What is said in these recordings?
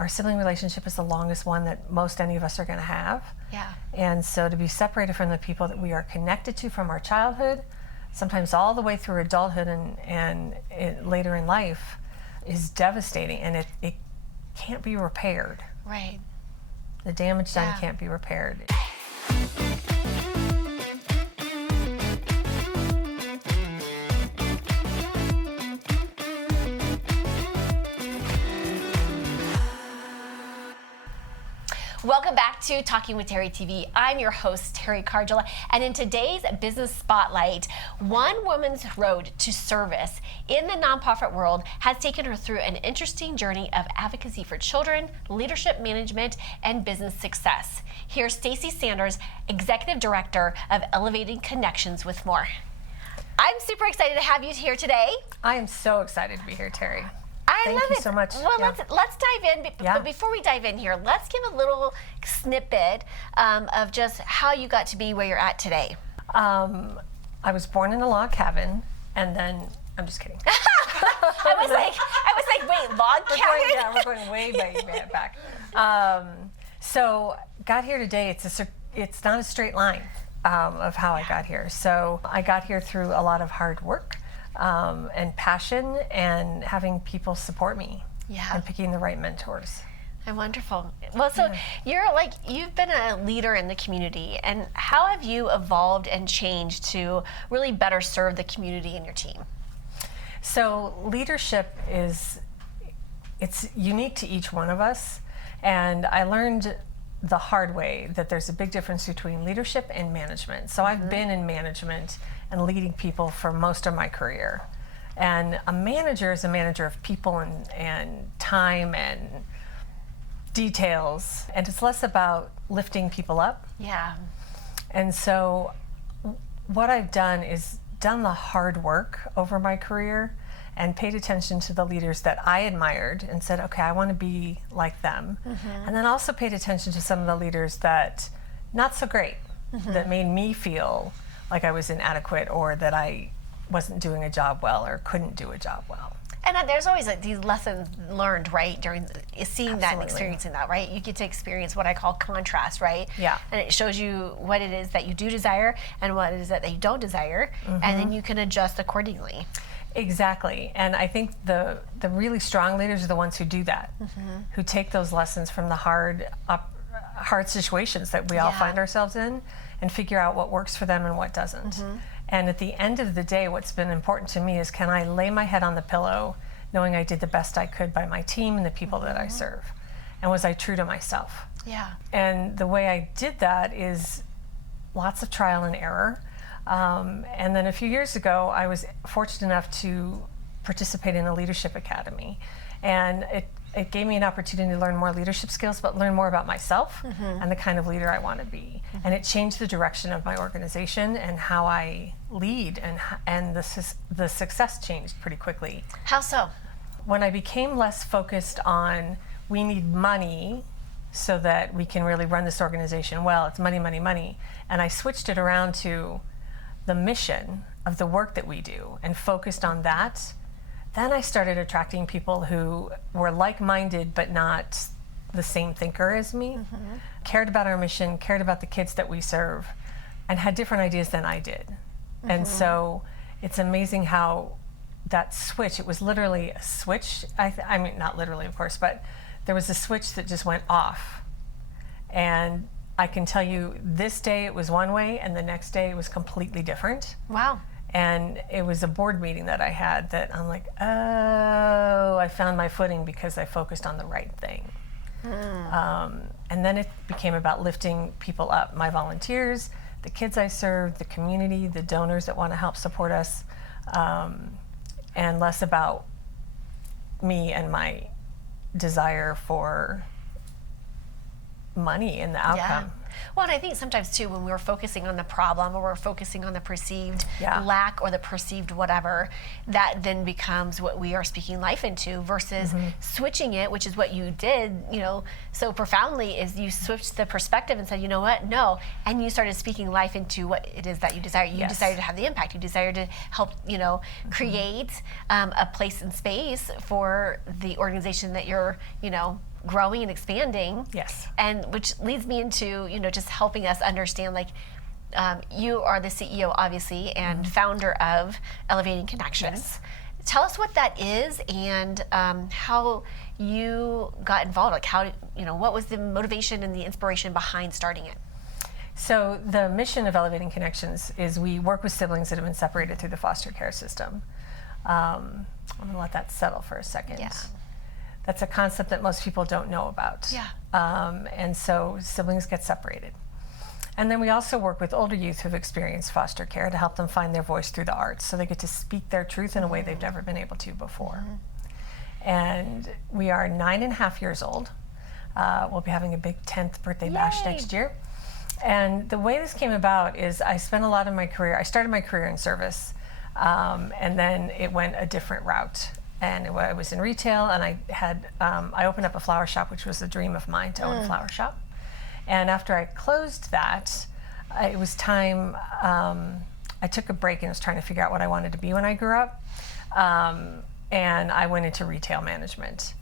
our sibling relationship is the longest one that most any of us are going to have. Yeah. And so to be separated from the people that we are connected to from our childhood, sometimes all the way through adulthood and later in life, is devastating, and it can't be repaired. Right. The damage done can't be repaired. Welcome back to Talking with Teri TV. I'm your host, Teri Cardula, and in today's Business Spotlight, one woman's road to service in the nonprofit world has taken her through an interesting journey of advocacy for children, leadership management, and business success. Here's Stacey Sanders, Executive Director of Elevating Connections with more. I'm super excited to have you here today. I am so excited to be here, Teri. Thank you so much. Well, let's dive in. But before we dive in here, let's give a little snippet of just how you got to be where you're at today. I was born in a log cabin, and then I'm just kidding. I was like, wait, log cabin? We're going way back. So got here today. It's not a straight line of how I got here. So I got here through a lot of hard work. And passion, and having people support me, and picking the right mentors. Wonderful. Well, so you've been a leader in the community, and how have you evolved and changed to really better serve the community and your team? So leadership it's unique to each one of us, and I learned the hard way that there's a big difference between leadership and management. So I've been in management and leading people for most of my career. And a manager is a manager of people and time and details. And it's less about lifting people up. Yeah. And so what I've done is done the hard work over my career and paid attention to the leaders that I admired and said, okay, I want to be like them. And then also paid attention to some of the leaders that not so great, that made me feel like I was inadequate or that I wasn't doing a job well or couldn't do a job well. And there's always these lessons learned, right, during seeing that and Absolutely. Experiencing that, right? You get to experience what I call contrast, right? Yeah. And it shows you what it is that you do desire and what it is that you don't desire, and then you can adjust accordingly. Exactly. And I think the really strong leaders are the ones who do that, who take those lessons from the hard situations that we all find ourselves in and figure out what works for them and what doesn't. And at the end of the day, what's been important to me is, can I lay my head on the pillow knowing I did the best I could by my team and the people that I serve? And was I true to myself? Yeah. And the way I did that is lots of trial and error. And then a few years ago, I was fortunate enough to participate in a leadership academy. And it gave me an opportunity to learn more leadership skills, but learn more about myself and the kind of leader I want to be. And it changed the direction of my organization and how I lead, and the success changed pretty quickly. How so? When I became less focused on, we need money so that we can really run this organization well, it's money, money, money. And I switched it around to the mission of the work that we do and focused on that. Then I started attracting people who were like-minded but not the same thinker as me, cared about our mission, cared about the kids that we serve, and had different ideas than I did. And so it's amazing how that switch, it was literally a switch. I mean, not literally, of course, but there was a switch that just went off. And I can tell you, this day it was one way, and the next day it was completely different. Wow. And it was a board meeting that I had that I'm like, oh, I found my footing because I focused on the right thing. And then it became about lifting people up, my volunteers, the kids I serve, the community, the donors that want to help support us, and less about me and my desire for money and the outcome. Well, and I think sometimes too, when we're focusing on the problem or we're focusing on the perceived lack or the perceived whatever, that then becomes what we are speaking life into versus switching it, which is what you did, so profoundly, is you switched the perspective and said, you know what, no, and you started speaking life into what it is that you desire. You desire to have the impact. You desire to help, create a place and space for the organization that you're, growing and expanding. Yes. And which leads me into, just helping us understand, like, you are the CEO, obviously, and founder of Elevating Connections. Yes. Tell us what that is and how you got involved. Like, what was the motivation and the inspiration behind starting it? So the mission of Elevating Connections is we work with siblings that have been separated through the foster care system. I'm going to let that settle for a second. Yeah. That's a concept that most people don't know about. Yeah. And so siblings get separated. And then we also work with older youth who've experienced foster care to help them find their voice through the arts, so they get to speak their truth in a way they've never been able to before. And we are 9.5 years old. We'll be having a big 10th birthday bash next year. And the way this came about is I spent a lot of my career, I started my career in service, and then it went a different route. And I was in retail, and I opened up a flower shop, which was a dream of mine, to own a flower shop. And after I closed that, it was time, I took a break and was trying to figure out what I wanted to be when I grew up. And I went into retail management.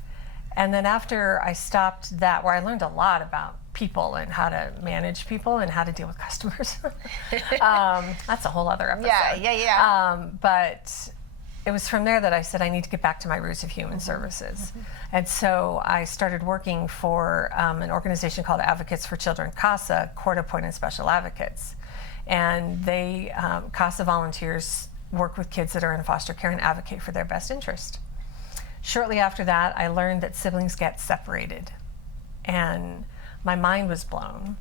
And then after I stopped that, where I learned a lot about people and how to manage people and how to deal with customers. That's a whole other episode. Yeah. But it was from there that I said I need to get back to my roots of human services. And so I started working for an organization called Advocates for Children, CASA, Court-Appointed Special Advocates. And they, CASA volunteers work with kids that are in foster care and advocate for their best interest. Shortly after that, I learned that siblings get separated. And my mind was blown.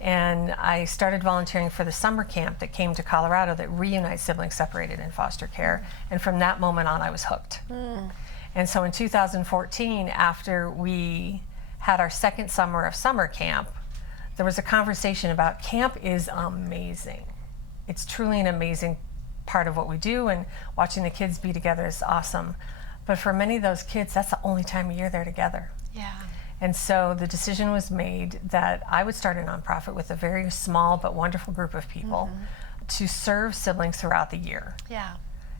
And I started volunteering for the summer camp that came to Colorado that reunites siblings separated in foster care. And from that moment on, I was hooked. And so in 2014, after we had our second summer of summer camp, there was a conversation about camp is amazing. It's truly an amazing part of what we do, and watching the kids be together is awesome. But for many of those kids, that's the only time of year they're together. Yeah. And so the decision was made that I would start a nonprofit with a very small but wonderful group of people to serve siblings throughout the year. Yeah.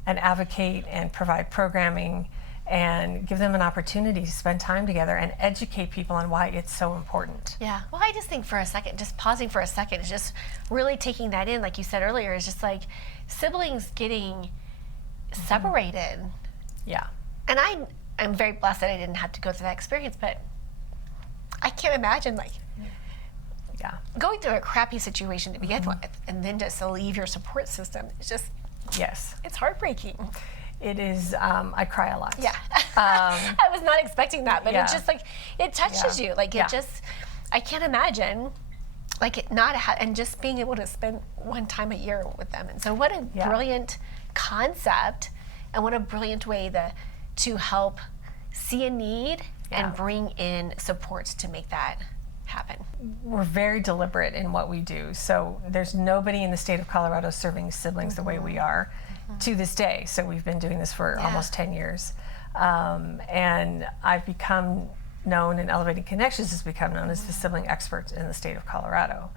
And advocate and provide programming and give them an opportunity to spend time together and educate people on why it's so important. Yeah. Well, I just think for a second, just pausing for a second, is just really taking that in, like you said earlier, is just like siblings getting separated. Yeah. And I'm very blessed that I didn't have to go through that experience, but I can't imagine, like, going through a crappy situation to begin with, and then just to leave your support system. It's just, it's heartbreaking. It is, I cry a lot. Yeah. I was not expecting that, but it's just like, it touches you. Like, it just, I can't imagine, like, it not, and just being able to spend one time a year with them. And so what a brilliant concept, and what a brilliant way to help see a need and bring in supports to make that happen. We're very deliberate in what we do. So there's nobody in the state of Colorado serving siblings the way we are to this day. So we've been doing this for almost 10 years. And I've become known, and Elevating Connections has become known as the sibling expert in the state of Colorado,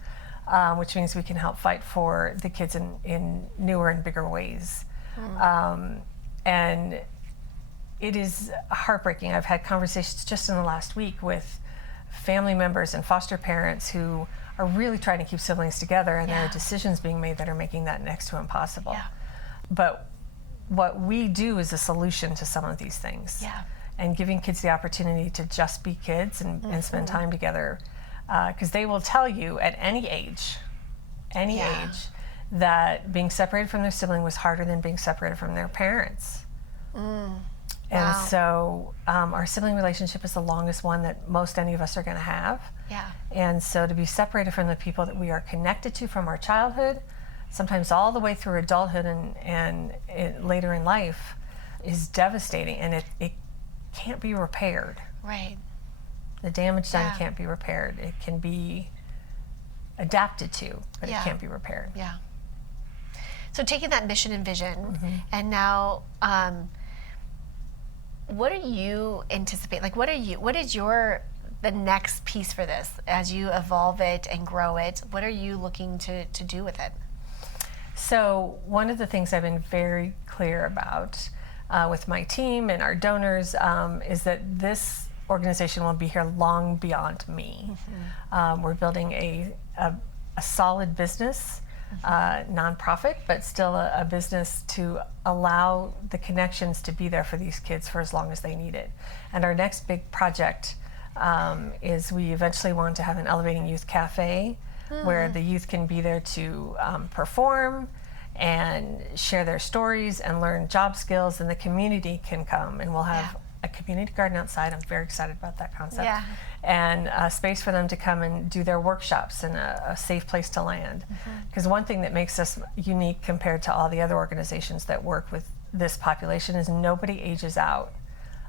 which means we can help fight for the kids in newer and bigger ways. And it is heartbreaking. I've had conversations just in the last week with family members and foster parents who are really trying to keep siblings together, and there are decisions being made that are making that next to impossible. But what we do is a solution to some of these things. And giving kids the opportunity to just be kids and spend time together. Because they will tell you at any age, that being separated from their sibling was harder than being separated from their parents. And so our sibling relationship is the longest one that most any of us are going to have. And so to be separated from the people that we are connected to from our childhood, sometimes all the way through adulthood and later in life, is devastating, and it can't be repaired. The damage done can't be repaired. It can be adapted to, but it can't be repaired. So taking that mission and vision, and now, what do you anticipate? Like, what is the next piece for this as you evolve it and grow it? What are you looking to do with it? So one of the things I've been very clear about with my team and our donors is that this organization will be here long beyond me. We're building a solid business, nonprofit, but still a business to allow the connections to be there for these kids for as long as they need it. And our next big project is we eventually want to have an elevating youth cafe where the youth can be there to perform and share their stories and learn job skills, and the community can come, and we'll have a community garden outside. I'm very excited about that concept. And a space for them to come and do their workshops and a safe place to land. Because one thing that makes us unique compared to all the other organizations that work with this population is nobody ages out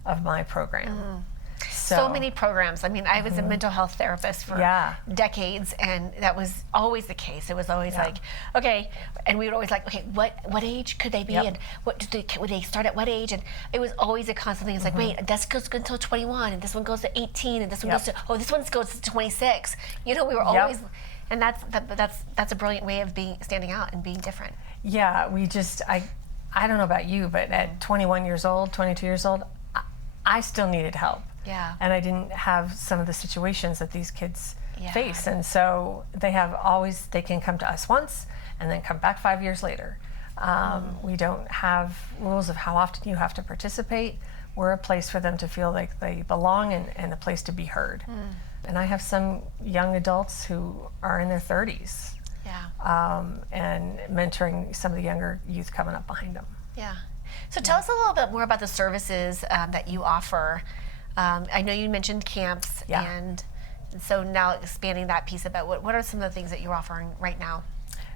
of my program. So many programs. I mean, I was a mental health therapist for decades, and that was always the case. It was always like, okay, and we would always like, okay, what age could they be, and would they start at what age? And it was always a constant thing. It's like, wait, this goes until 21, and this one goes to 18, and this one goes to this one goes to 26. You know, we were always, and that's a brilliant way of standing out and being different. Yeah, we just I don't know about you, but at 21 years old, 22 years old, I still needed help. And I didn't have some of the situations that these kids face. And so they can come to us once and then come back 5 years later. We don't have rules of how often you have to participate. We're a place for them to feel like they belong and a place to be heard. And I have some young adults who are in their 30s and mentoring some of the younger youth coming up behind them. So tell us a little bit more about the services that you offer. I know you mentioned camps, and so now expanding that piece about what are some of the things that you're offering right now?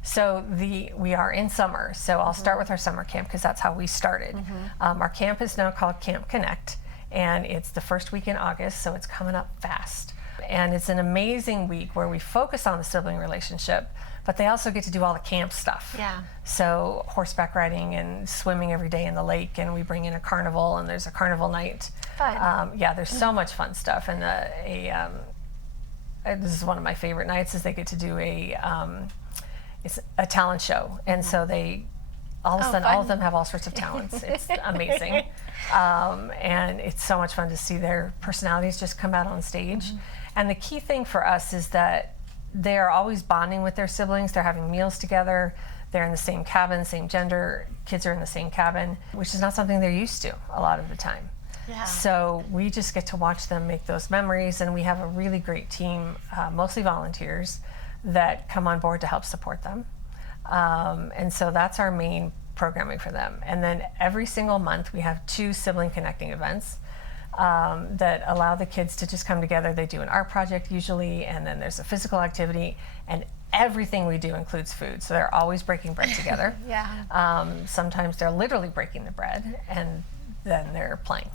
So we are in summer, so I'll start with our summer camp because that's how we started. Our camp is now called Camp Connect, and it's the first week in August, so it's coming up fast. And it's an amazing week where we focus on the sibling relationship, but they also get to do all the camp stuff. So horseback riding and swimming every day in the lake, and we bring in a carnival, and there's a carnival night. There's so much fun stuff, and this is one of my favorite nights is they get to do it's a talent show, and so all of a sudden all of them have all sorts of talents. It's amazing, and it's so much fun to see their personalities just come out on stage. And the key thing for us is that they are always bonding with their siblings. They're having meals together. They're in the same cabin, same gender. Kids are in the same cabin, which is not something they're used to a lot of the time. So we just get to watch them make those memories, and we have a really great team, mostly volunteers, that come on board to help support them. And so that's our main programming for them. And then every single month we have 2 sibling connecting events that allow the kids to just come together. They do an art project usually, and then there's a physical activity, and everything we do includes food. So they're always breaking bread together. Sometimes they're literally breaking the bread, and then they're playing.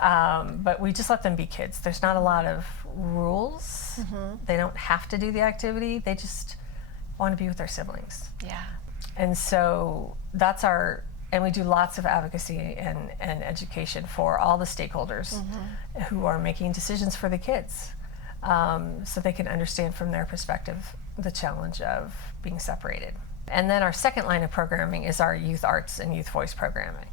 But we just let them be kids. There's not a lot of rules. They don't have to do the activity. They just want to be with their siblings. And so that's and we do lots of advocacy and education for all the stakeholders who are making decisions for the kids, so they can understand from their perspective the challenge of being separated. And then our second line of programming is our youth arts and youth voice programming.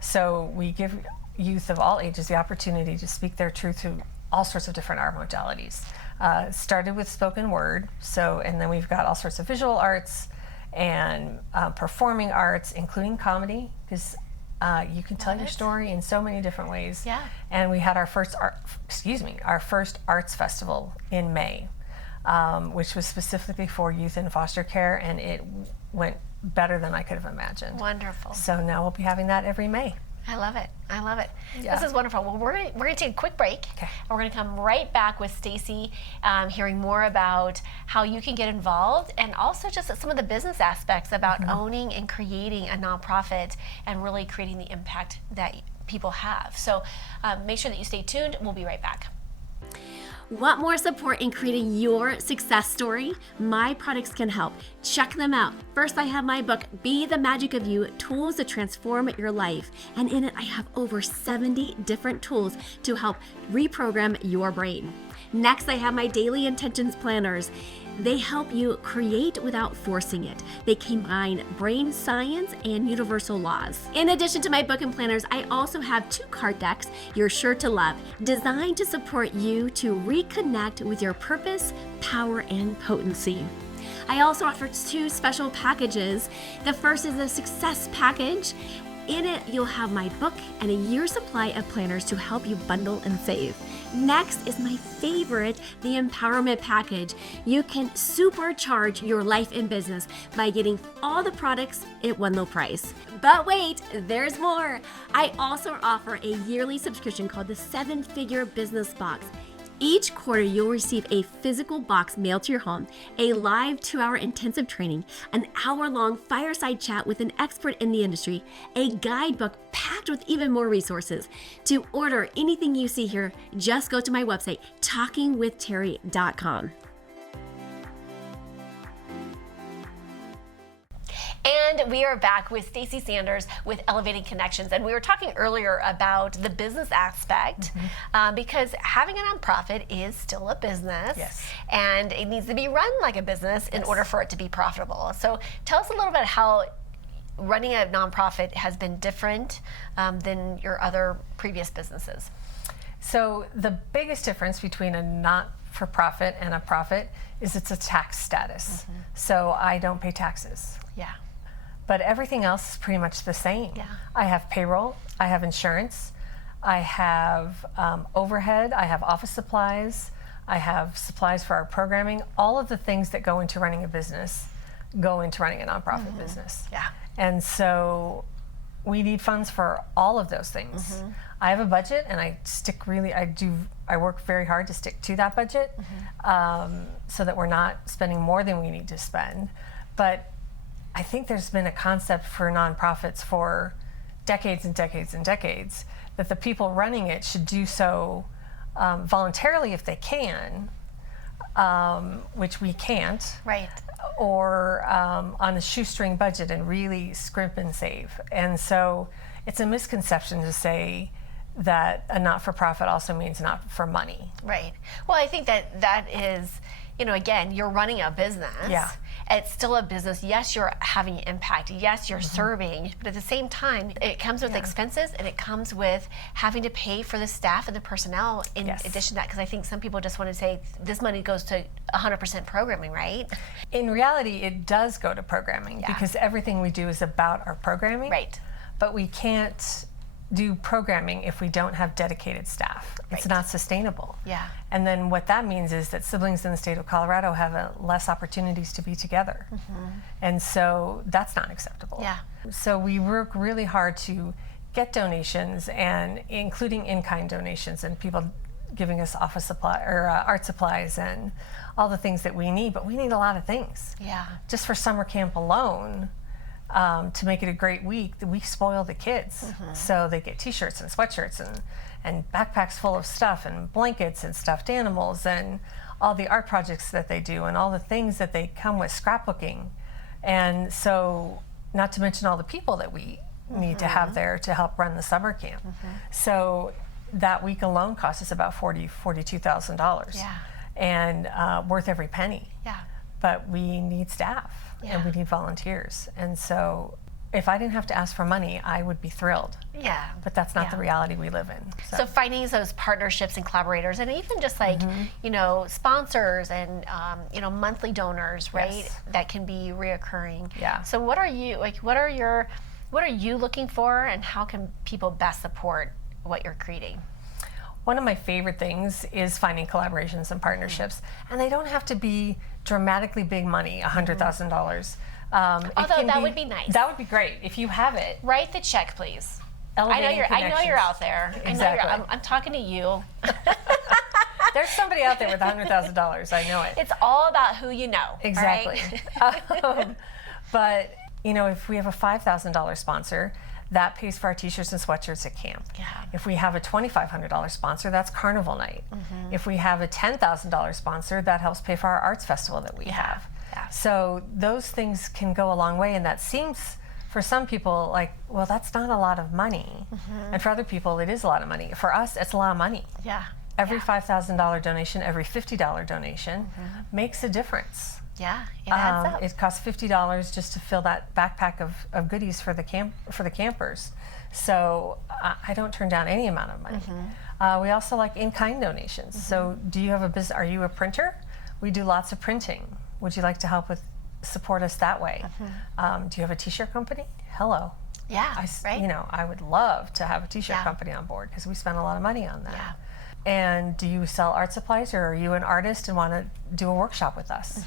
So we give youth of all ages the opportunity to speak their truth through all sorts of different art modalities. Started with spoken word, and then we've got all sorts of visual arts and performing arts, including comedy, because you can tell your story in so many different ways. And we had our first arts festival in May, which was specifically for youth in foster care, and it went better than I could have imagined. Wonderful. So now we'll be having that every May. I love it. This is wonderful. Well, we're gonna take a quick break. And we're gonna come right back with Stacey, hearing more about how you can get involved, and also just some of the business aspects about owning and creating a nonprofit and really creating the impact that people have. So make sure that you stay tuned. We'll be right back. Want more support in creating your success story? My products can help. Check them out. First, I have my book, Be the Magic of You, Tools to Transform Your Life. And in it, I have over 70 different tools to help reprogram your brain. Next, I have my daily intentions planners. They help you create without forcing it. They combine brain science and universal laws. In addition to my book and planners, I also have 2 card decks you're sure to love, designed to support you to reconnect with your purpose, power, and potency. I also offer 2 special packages. The first is a success package. In it, you'll have my book and a year's supply of planners to help you bundle and save. Next is my favorite, the empowerment package. You can supercharge your life and business by getting all the products at one low price. But wait, there's more. I also offer a yearly subscription called the 7-Figure Business Box. Each quarter, you'll receive a physical box mailed to your home, a live 2-hour intensive training, an hour-long fireside chat with an expert in the industry, a guidebook packed with even more resources. To order anything you see here, just go to my website, talkingwithteri.com. And we are back with Stacey Sanders with Elevating Connections. And we were talking earlier about the business aspect, because having a nonprofit is still a business. Yes. And it needs to be run like a business in order for it to be profitable. So tell us a little bit how running a nonprofit has been different than your other previous businesses. So the biggest difference between a not-for-profit and a profit is it's a tax status. So I don't pay taxes. Yeah. But everything else is pretty much the same. Yeah. I have payroll, I have insurance, I have overhead, I have office supplies, I have supplies for our programming. All of the things that go into running a business go into running a nonprofit business. Yeah. And so we need funds for all of those things. I have a budget, and I work very hard to stick to that budget, so that we're not spending more than we need to spend. But I think there's been a concept for nonprofits for decades and decades and decades that the people running it should do so voluntarily if they can, which we can't. Right. Or on a shoestring budget and really scrimp and save. And so it's a misconception to say that a not-for-profit also means not for money. Right. Well, I think that is, again, you're running a business. Yeah. It's still a business. Yes, you're having impact. Yes, you're serving. But at the same time, it comes with expenses, and it comes with having to pay for the staff and the personnel in addition to that. Because I think some people just want to say this money goes to 100% programming, right? In reality, it does go to programming because everything we do is about our programming. Right. But we can't do programming if we don't have dedicated staff. It's not sustainable. Yeah. And then what that means is that siblings in the state of Colorado have less opportunities to be together. And so that's not acceptable. Yeah. So we work really hard to get donations, and including in-kind donations and people giving us office supply or art supplies and all the things that we need, but we need a lot of things. Yeah. Just for summer camp alone, to make it a great week, we spoil the kids. So they get t-shirts and sweatshirts and backpacks full of stuff and blankets and stuffed animals and all the art projects that they do and all the things that they come with, scrapbooking. And so, not to mention all the people that we need to have there to help run the summer camp. So that week alone cost us about $42,000. Yeah. And worth every penny. Yeah. But we need staff and we need volunteers. And so if I didn't have to ask for money, I would be thrilled. Yeah. But that's not the reality we live in. So finding those partnerships and collaborators, and even just like, sponsors and, monthly donors, right? Yes. That can be reoccurring. Yeah. So what are you looking for, and how can people best support what you're creating? One of my favorite things is finding collaborations and partnerships. And they don't have to be dramatically big money, $100,000. Although that would be nice. That would be great if you have it. Write the check, please. Elevating I know you're connections. out there. Exactly. I'm talking to you. There's somebody out there with $100,000. I know it. It's all about who you know. Exactly. Right? But if we have a $5,000 sponsor, that pays for our t-shirts and sweatshirts at camp. Yeah. If we have a $2,500 sponsor, that's carnival night. If we have a $10,000 sponsor, that helps pay for our arts festival that we have. Yeah. So those things can go a long way, and that seems, for some people, like, well, that's not a lot of money. And for other people, it is a lot of money. For us, it's a lot of money. Yeah. Every $5,000 donation, every $50 donation makes a difference. Yeah, it adds up. It costs $50 just to fill that backpack of goodies for the campers. So I don't turn down any amount of money. We also like in-kind donations. So do you have a business? Are you a printer? We do lots of printing. Would you like to support us that way? Do you have a t-shirt company? Hello. Yeah, right. You know, I would love to have a t-shirt company on board because we spend a lot of money on that. Yeah. And do you sell art supplies, or are you an artist and want to do a workshop with us?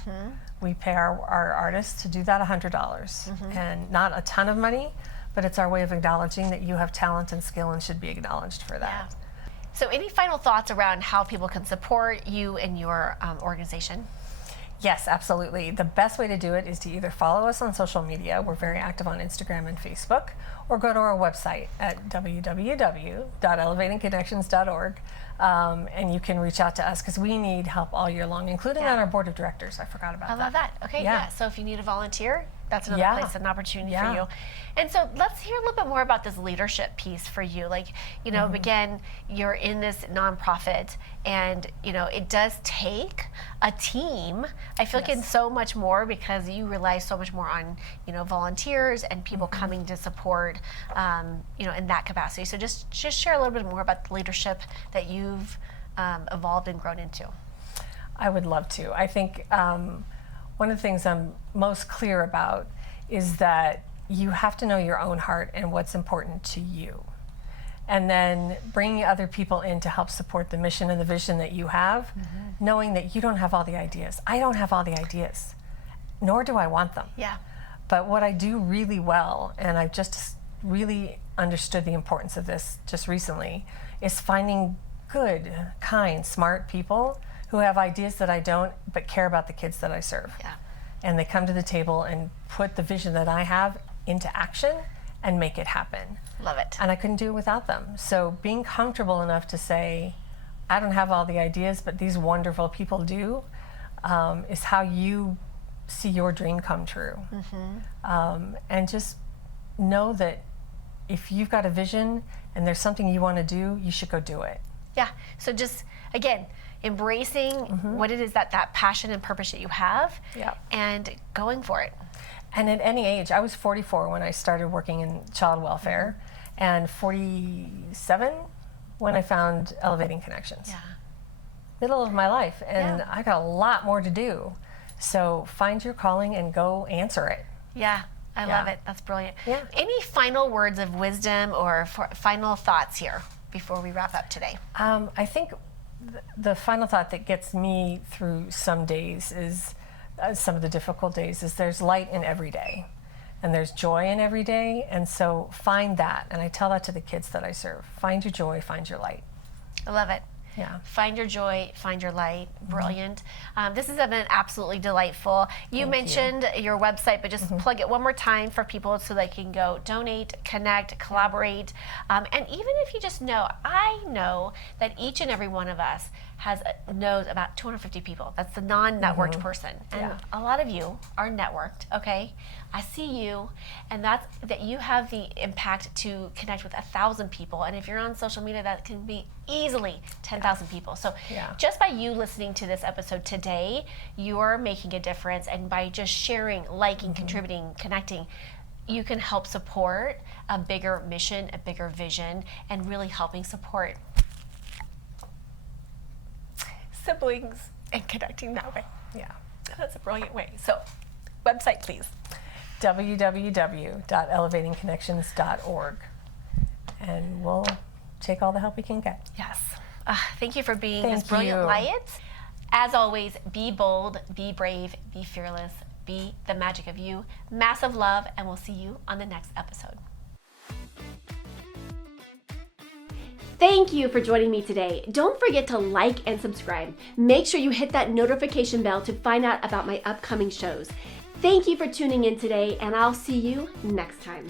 We pay our artists to do that $100, and not a ton of money, but it's our way of acknowledging that you have talent and skill and should be acknowledged for that. Yeah. So any final thoughts around how people can support you and your organization? Yes, absolutely. The best way to do it is to either follow us on social media. We're very active on Instagram and Facebook, or go to our website at www.elevatingconnections.org. And you can reach out to us because we need help all year long, including on our board of directors. I forgot about that. I love that. Okay, yeah. So if you need a volunteer, that's another place, an opportunity for you. And so let's hear a little bit more about this leadership piece for you. Like, you know, again, you're in this nonprofit, and, you know, it does take a team. I feel like it's so much more because you rely so much more on, you know, volunteers and people coming to support, you know, in that capacity. So just share a little bit more about the leadership that you've evolved and grown into. I would love to. I think one of the things I'm most clear about is that you have to know your own heart and what's important to you. And then bringing other people in to help support the mission and the vision that you have, knowing that you don't have all the ideas. I don't have all the ideas, nor do I want them. Yeah. But what I do really well, and I've just really understood the importance of this just recently, is finding good, kind, smart people who have ideas that I don't, but care about the kids that I serve. Yeah. And they come to the table and put the vision that I have into action and make it happen. Love it. And I couldn't do it without them. So being comfortable enough to say, I don't have all the ideas, but these wonderful people do, is how you see your dream come true. And just know that if you've got a vision and there's something you want to do, you should go do it. Yeah. So just, again, embracing what it is that passion and purpose that you have, and going for it. And at any age, I was 44 when I started working in child welfare, and 47 when I found Elevating Connections. Yeah. Middle of my life, and I got a lot more to do. So find your calling and go answer it. Yeah, I love it. That's brilliant. Yeah. Any final words of wisdom or final thoughts here before we wrap up today? I think the final thought that gets me through some days is, some of the difficult days, is there's light in every day. And there's joy in every day. And so find that. And I tell that to the kids that I serve. Find your joy, find your light. I love it. Yeah. Find your joy, find your light. Brilliant. This has been absolutely delightful. You mentioned your website, but just plug it one more time for people so they can go donate, connect, collaborate. And even if you just know, I know that each and every one of us knows about 250 people. That's the non-networked person. And a lot of you are networked, okay? I see you, and that you have the impact to connect with 1,000 people. And if you're on social media, that can be easily 10,000 people. So just by you listening to this episode today, you're making a difference. And by just sharing, liking, contributing, connecting, you can help support a bigger mission, a bigger vision, and really helping support siblings and connecting that way. Yeah. That's a brilliant way. So, website, please. www.elevatingconnections.org. And we'll take all the help we can get. Yes. Thank you for being Thank this brilliant you. light. As always, be bold, be brave, be fearless, be the magic of you. Massive love, and we'll see you on the next episode. Thank you for joining me today. Don't forget to like and subscribe. Make sure you hit that notification bell to find out about my upcoming shows. Thank you for tuning in today, and I'll see you next time.